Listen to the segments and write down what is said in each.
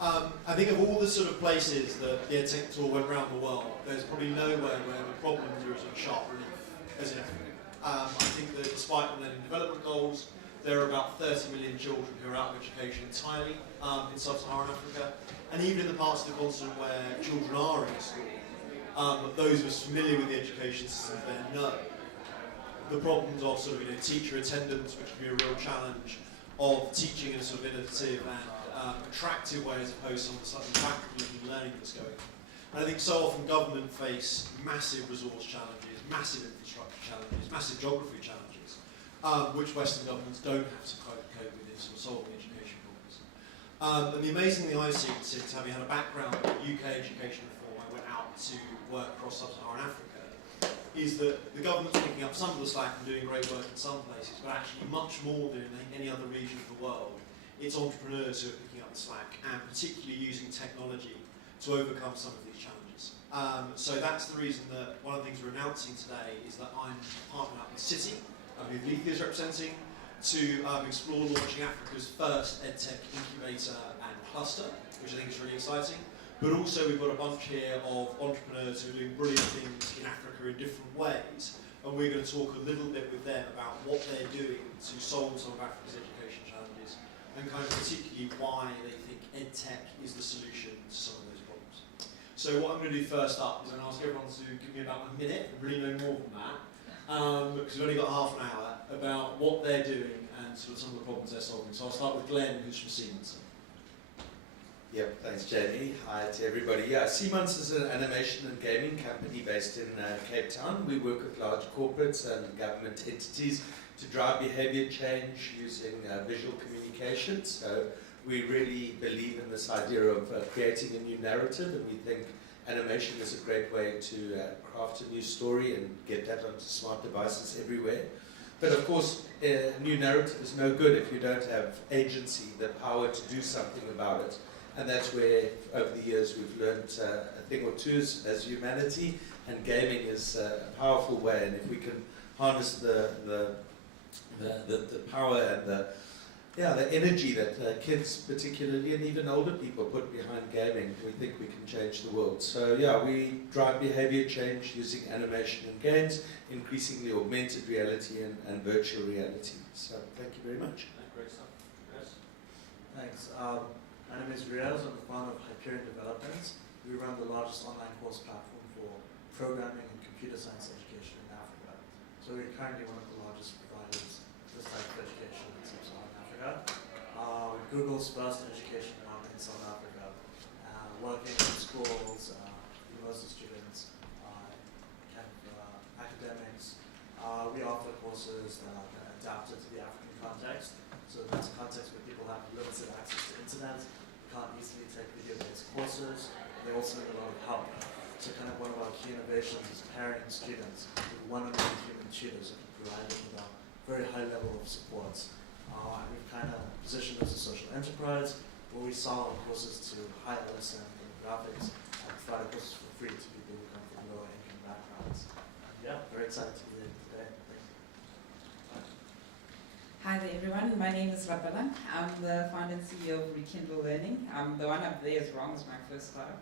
I think of all the sort of places that the EdTech tour went around the world, there's probably nowhere where the problems are as in sharp relief as in Africa. I think that despite the learning development goals, there are about 30 million children who are out of education entirely in sub-Saharan Africa. And even in the parts of the continent where children are in school, those of us familiar with the education system there know the problems of sort of teacher attendance, which can be a real challenge, of teaching in a sort of innovative and attractive way as opposed to some of the slightly backward-looking learning that's going on. And I think so often government face massive resource challenges, massive infrastructure challenges, massive geography challenges, which Western governments don't have to cope with in sort of solving education problems. And the amazing thing I've seen since having had a background in UK education reform, I went out to work across sub-Saharan Africa, is that the government's picking up some of the slack and doing great work in some places, but actually much more than in any other region of the world. It's entrepreneurs who are picking up the slack, and particularly using technology to overcome some of these challenges. So that's the reason that one of the things we're announcing today is that I'm partnering up with CiTi, who Lethe is representing, to explore launching Africa's first EdTech incubator and cluster, which I think is really exciting. But also we've got a bunch here of entrepreneurs who are doing brilliant things in Africa in different ways, and we're going to talk a little bit with them about what they're doing to solve some of Africa's education challenges, and kind of particularly why they think EdTech is the solution to some of those problems. So what I'm going to do first up is I'm going to ask everyone to give me about a minute, really no more than that, because we've only got half an hour, about what they're doing and sort of some of the problems they're solving. So I'll start with Glenn, who's from Siemens. Yep, thanks Jamie. Hi to everybody. Yeah, Siemens is an animation and gaming company based in Cape Town. We work with large corporates and government entities to drive behavior change using visual communication. So we really believe in this idea of creating a new narrative, and we think animation is a great way to craft a new story and get that onto smart devices everywhere. But of course, a new narrative is no good if you don't have agency, the power to do something about it. And that's where, over the years, we've learned a thing or two as humanity, and gaming is a powerful way. And if we can harness the power and the energy that kids, particularly, and even older people put behind gaming, we think we can change the world. So yeah, we drive behavior change using animation and games, increasingly augmented reality and virtual reality. So thank you very much. Great stuff. Yes. Thanks. My name is Riaz. I'm the founder of Hyperion Development. We run the largest online course platform for programming and computer science education in Africa. So we're currently one of the largest providers of this type of education in sub-Saharan Africa. Google's first education market in South Africa, working with schools, university students, academics. We offer courses that are adapted to the African context. So that's a context where people have limited access to internet, can't easily take video-based courses. They also need a lot of help. So kind of one of our key innovations is pairing students with one-on-one human tutors who can provide them with a very high level of support. And we've kind of positioned as a social enterprise where we sell our courses to high LSM demographics and provide courses for free to people who come from lower income backgrounds. Yeah, very excited to be here today. Hi there everyone, my name is Rabala. I'm the founder and CEO of Rekidle Learning. The one up there is wrong, it's my first start.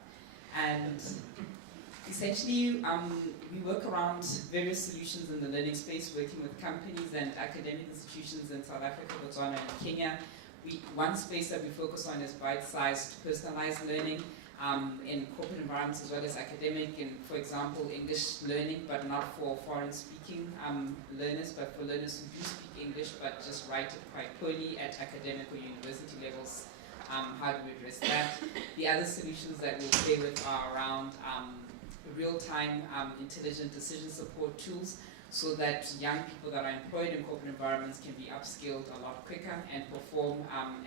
And essentially, we work around various solutions in the learning space, working with companies and academic institutions in South Africa, Botswana and Kenya. One space that we focus on is bite-sized, personalized learning in corporate environments as well as academic, in, for example, English learning, but not for foreign-speaking learners, but for learners who do speak English, but just write it quite poorly at academic or university levels. How do we address that? The other solutions that we'll play with are around real-time intelligent decision support tools, so that young people that are employed in corporate environments can be upskilled a lot quicker and perform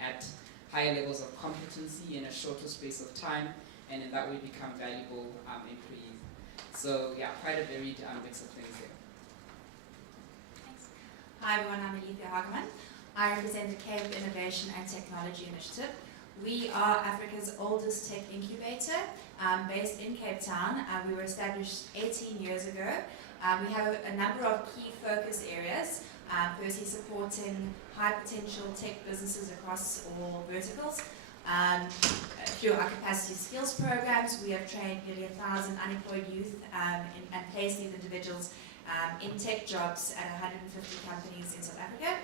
at higher levels of competency in a shorter space of time, and in that way become valuable employees. So yeah, quite a varied mix of things here. Thanks. Hi everyone, I'm Alethea Hageman. I represent the Cape Innovation and Technology Initiative. We are Africa's oldest tech incubator, based in Cape Town. We were established 18 years ago. We have a number of key focus areas. Firstly, supporting high potential tech businesses across all verticals. Through our capacity skills programs, we have trained nearly 1,000 unemployed youth and placed these individuals in tech jobs at 150 companies in South Africa.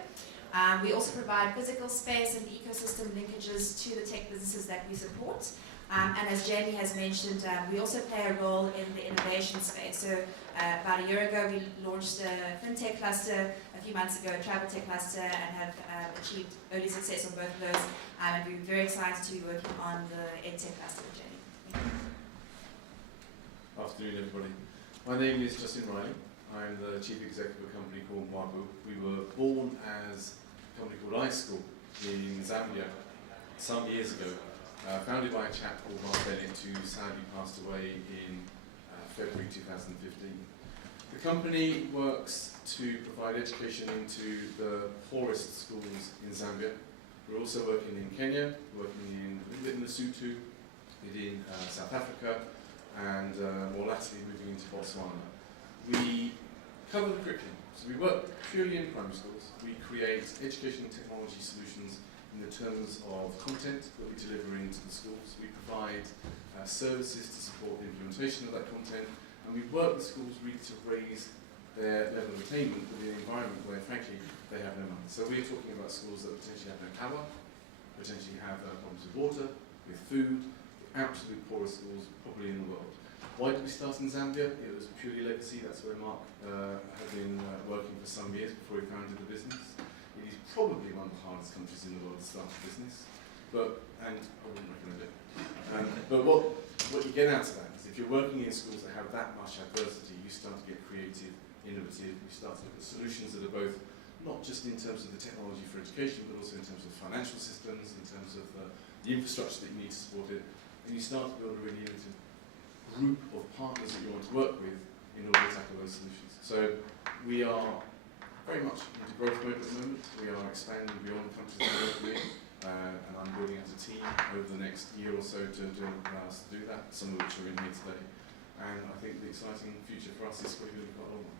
We also provide physical space and ecosystem linkages to the tech businesses that we support. And as Jamie has mentioned, we also play a role in the innovation space. So about a year ago, we launched a fintech cluster, a few months ago, a travel tech cluster, and have achieved early success on both of those. And we're very excited to be working on the EdTech cluster with Jamie. Afternoon, everybody. My name is Justin Riley. I'm the Chief Executive of a company called Mwabu. We were born as a company called iSchool in Zambia some years ago, founded by a chap called Mark Bennett, who sadly passed away in February 2015. The company works to provide education into the poorest schools in Zambia. We're also working in Kenya, working in a little bit in Lesotho, in South Africa, and more latterly moving into Botswana. We cover the curriculum. So we work purely in primary schools. We create education and technology solutions in the terms of content that we deliver into the schools. We provide services to support the implementation of that content, and we work with schools really to raise their level of attainment within an environment where, frankly, they have no money. So we're talking about schools that potentially have no power, potentially have problems with water, with food, the absolute poorest schools probably in the world. Why did we start in Zambia? It was purely legacy. That's where Mark had been working for some years before he founded the business. It is probably one of the hardest countries in the world to start a business, and I wouldn't recommend it. But what you get out of that is if you're working in schools that have that much adversity, you start to get creative, innovative, you start to look at solutions that are both not just in terms of the technology for education, but also in terms of financial systems, in terms of the infrastructure that you need to support it, and you start to build a really innovative group of partners that you want to work with in order to tackle those solutions. So we are very much into growth mode at the moment. We are expanding beyond the countries that we're working in, and I'm building out a team over the next year or so to allow us to do that, some of which are in here today. And I think the exciting future for us is probably going to be quite a long one.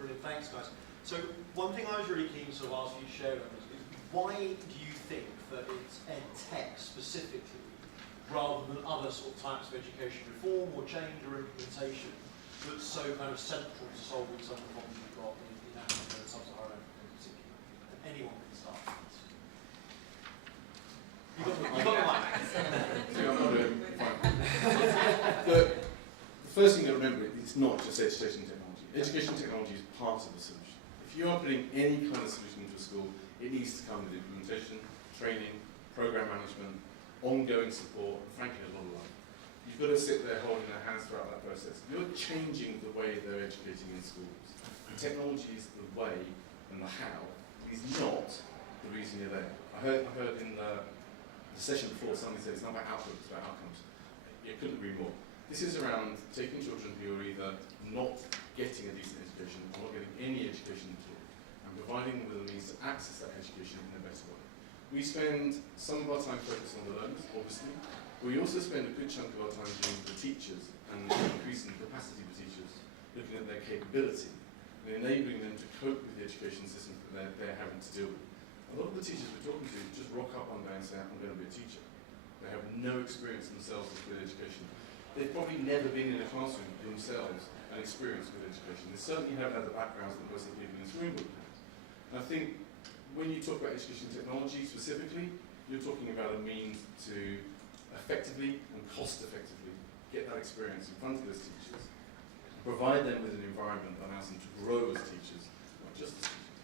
Brilliant, thanks guys. So one thing I was really keen to ask you to share with us is why do you think that it's EdTech specifically, rather than other sort of types of education reform or change or implementation, that's so kind of central to solving some of the problems we've got in Africa and Sub-Saharan Africa in particular? And anyone can start with this. You've got the mic. The first thing to remember is it's not just education technology. Education technology is part of the solution. If you are putting any kind of solution into a school, it needs to come with implementation, training, program management, ongoing support, and frankly a lot of love. You've got to sit there holding their hands throughout that process. You're changing the way they're educating in schools. And technology is the way and the how. It is not the reason you're there. I heard in the session before somebody said it's not about output, it's about outcomes. You couldn't agree more. This is around taking children who are either not getting a decent education or not getting any education at all, and providing them with a means to access that education in a better way. We spend some of our time focused on the learners, obviously, but we also spend a good chunk of our time doing the teachers and increasing the capacity of teachers, looking at their capability and enabling them to cope with the education system that they're having to deal with. A lot of the teachers we're talking to just rock up one day and say, I'm going to be a teacher. They have no experience themselves with education. They've probably never been in a classroom themselves and experienced with education. They certainly haven't had the backgrounds that most of the people in this room would have. And I think when you talk about education technology specifically, you're talking about a means to effectively and cost-effectively get that experience in front of those teachers, provide them with an environment that allows them to grow as teachers, not just as teachers,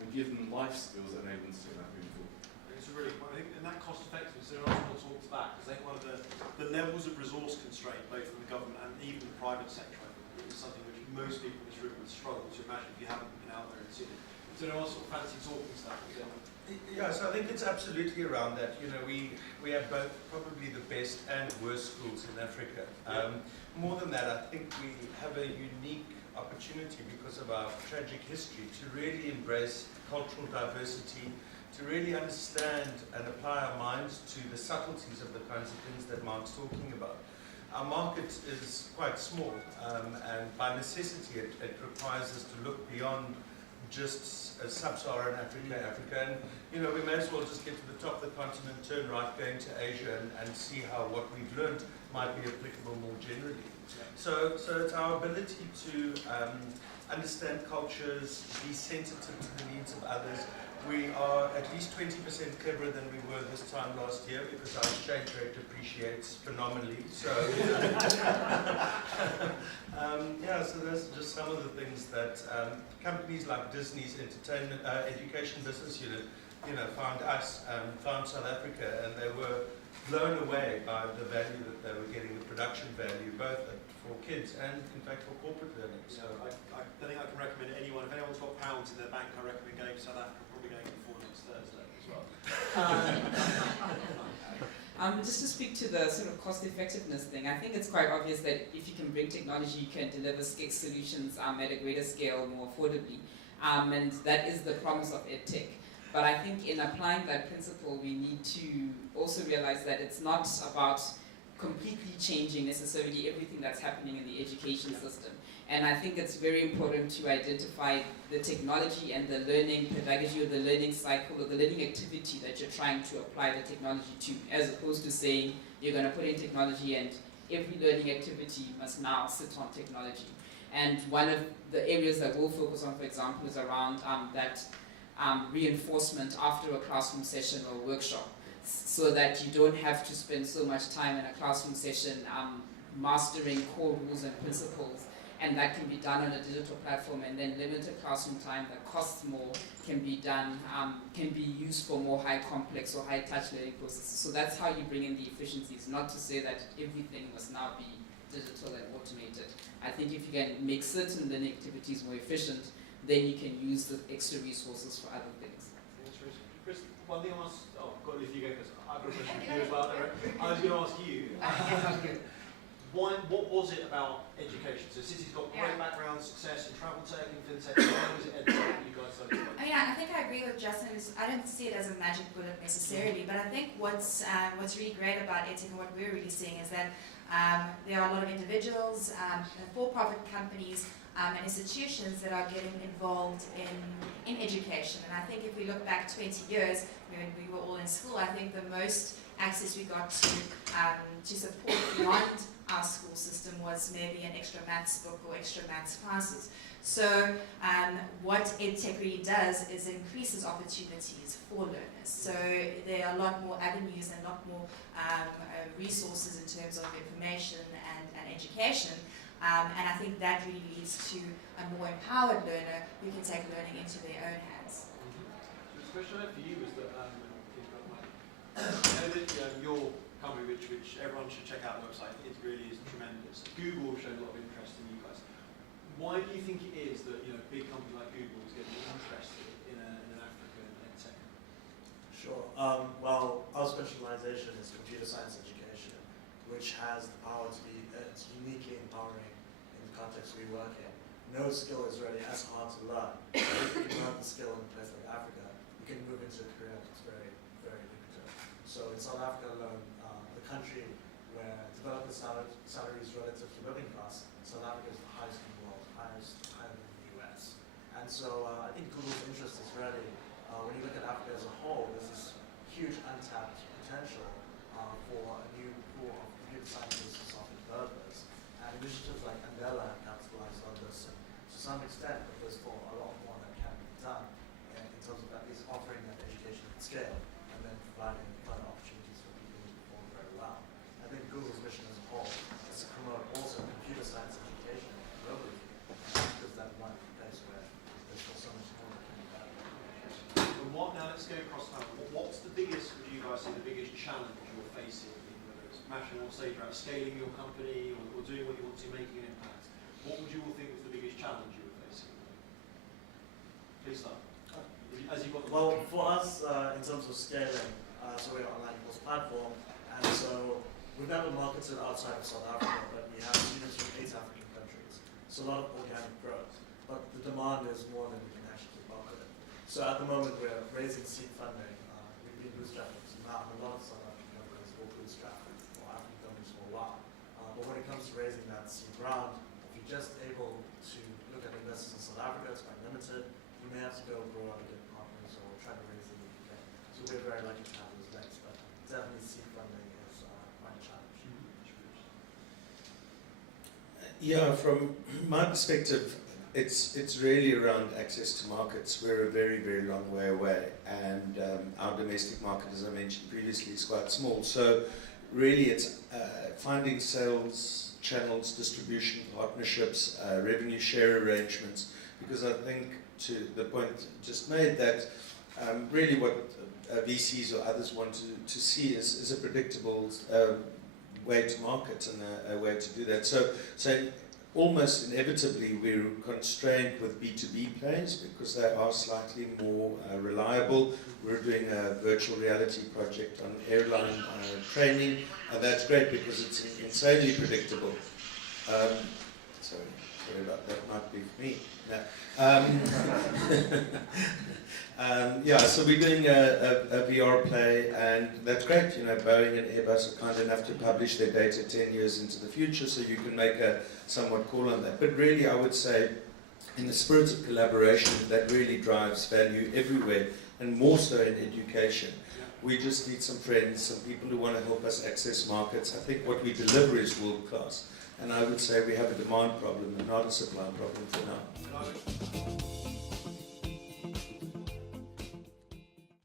and give them life skills that enable them to take that moving forward. It's a really, I think in that cost-effectiveness, there are also talk to that, because I think one of the levels of resource constraint, both from the government and even the private sector, I think, is something which most people in this room would struggle to imagine if you haven't been out there and seen it. So there are sort of fancy talking stuff. Yeah, so I think it's absolutely around that. You know, we have both probably the best and worst schools in Africa. More than that, I think we have a unique opportunity because of our tragic history to really embrace cultural diversity, to really understand and apply our minds to the subtleties of the kinds of things that Mark's talking about. Our market is quite small, and by necessity it requires us to look beyond just sub-Saharan Africa, and we may as well just get to the top of the continent, turn right, go into Asia, and see how what we've learned might be applicable more generally. So it's our ability to understand cultures, be sensitive to the needs of others. We are at least 20% cleverer than we were this time last year because our exchange rate appreciates phenomenally. So, so those are just some of the things that companies like Disney's entertainment education business unit, found us, found South Africa, and they were blown away by the value that they were getting, the production value, both for kids and, in fact, for corporate learning. So I think I can recommend anyone, if anyone's got pounds in their bank, I recommend going to South Africa, probably going before next Thursday as well. Just to speak to the sort of cost effectiveness thing, I think it's quite obvious that if you can bring technology, you can deliver solutions at a greater scale, more affordably. And that is the promise of EdTech. But I think in applying that principle, we need to also realize that it's not about completely changing necessarily everything that's happening in the education system. And I think it's very important to identify the technology and the learning pedagogy or the learning cycle or the learning activity that you're trying to apply the technology to, as opposed to saying you're going to put in technology and every learning activity must now sit on technology. And one of the areas that we'll focus on, for example, is around reinforcement after a classroom session or workshop, so that you don't have to spend so much time in a classroom session mastering core rules and principles, and that can be done on a digital platform, and then limited classroom time that costs more can be done, can be used for more high complex or high touch learning processes. So that's how you bring in the efficiencies, not to say that everything must now be digital and automated. I think if you can make certain learning activities more efficient, then you can use the extra resources for other things. Chris, one thing I asked, got to leave you go because I've got a question for you as well. I was going to ask you, what was it about education? So CiTi's got great background, success in travel tech and fintech. Why was it EdTech that you guys started? I think I agree with Justin. I don't see it as a magic bullet necessarily, but I think what's really great about EdTech and what we're really seeing is that there are a lot of individuals, for-profit companies, and institutions that are getting involved in education. And I think if we look back 20 years, when we were all in school, I think the most access we got to support beyond our school system was maybe an extra maths book or extra maths classes. So what EdTech really does is increases opportunities for learners. So there are a lot more avenues and a lot more resources in terms of information and education. And I think that really leads to a more empowered learner who can take learning into their own hands. So the question I have for you is that, I know that your company, which everyone should check out the website, it really is tremendous. Google showed a lot of interest in you guys. Why do you think it is that big companies like Google is getting interested in an African EdTech? Sure. Well, our specialization is computer science education, which has the power to be uniquely empowering in the context we work in. No skill is really as hard to learn. If you learn the skill in a place like Africa, you can move into a career that's very, very lucrative. So in South Africa alone, the country where developer salaries relative to living costs, South Africa is the highest in the world, higher than the US. And so I think Google's interest is really, when you look at Africa as a whole, there's this huge untapped potential for a new pool of computer scientists and software developers. And initiatives like Andela have capitalized on this, and to some extent, but there's still a lot more that can be done in terms of at least offering that education at scale and then providing further opportunities for people who perform very well. I think Google's mission as a whole is to promote also computer science education globally, because that's one place where there's still so much more that can be done. Now let's go across time. What's the biggest, would you guys say, the biggest challenge you're facing, whether it's national or stage, around scaling your company or doing what you want to, making an impact? What would you all think was the biggest challenge you were facing? Please start. As you've got the Well, for us, in terms of scaling, so we're an online course platform, and so we've never marketed outside of South Africa, but we have students from 8 African countries. So a lot of organic growth, but the demand is more than we can actually keep up with it. So at the moment, we're raising seed funding. We've been bootstrapping now, and a lot of South African companies will bootstrap or African companies for a while. But when it comes to raising that seed round, if you're just able to look at investors in South Africa, it's quite limited. You may have to go grow other good partners or try to raise in the UK. So we're very lucky to have those legs, but definitely seed funding is quite a challenge. Yeah, from my perspective, it's really around access to markets. We're a very, very long way away, and our domestic market, as I mentioned previously, is quite small. So really it's finding sales channels, distribution partnerships, revenue share arrangements, because I think to the point just made that really what VCs or others want to see is a predictable way to market and a way to do that. So almost inevitably we're constrained with B2B plays because they are slightly more reliable. We're doing a virtual reality project on airline training, and that's great because it's insanely predictable. Sorry about that, might be for me. Yeah, so we're doing a VR play, and that's great. You know, Boeing and Airbus are kind enough to publish their data 10 years into the future, so you can make a somewhat call on that. But really, I would say, in the spirit of collaboration, that really drives value everywhere, and more so in education. We just need some friends, some people who want to help us access markets. I think what we deliver is world class, and I would say we have a demand problem and not a supply problem for now.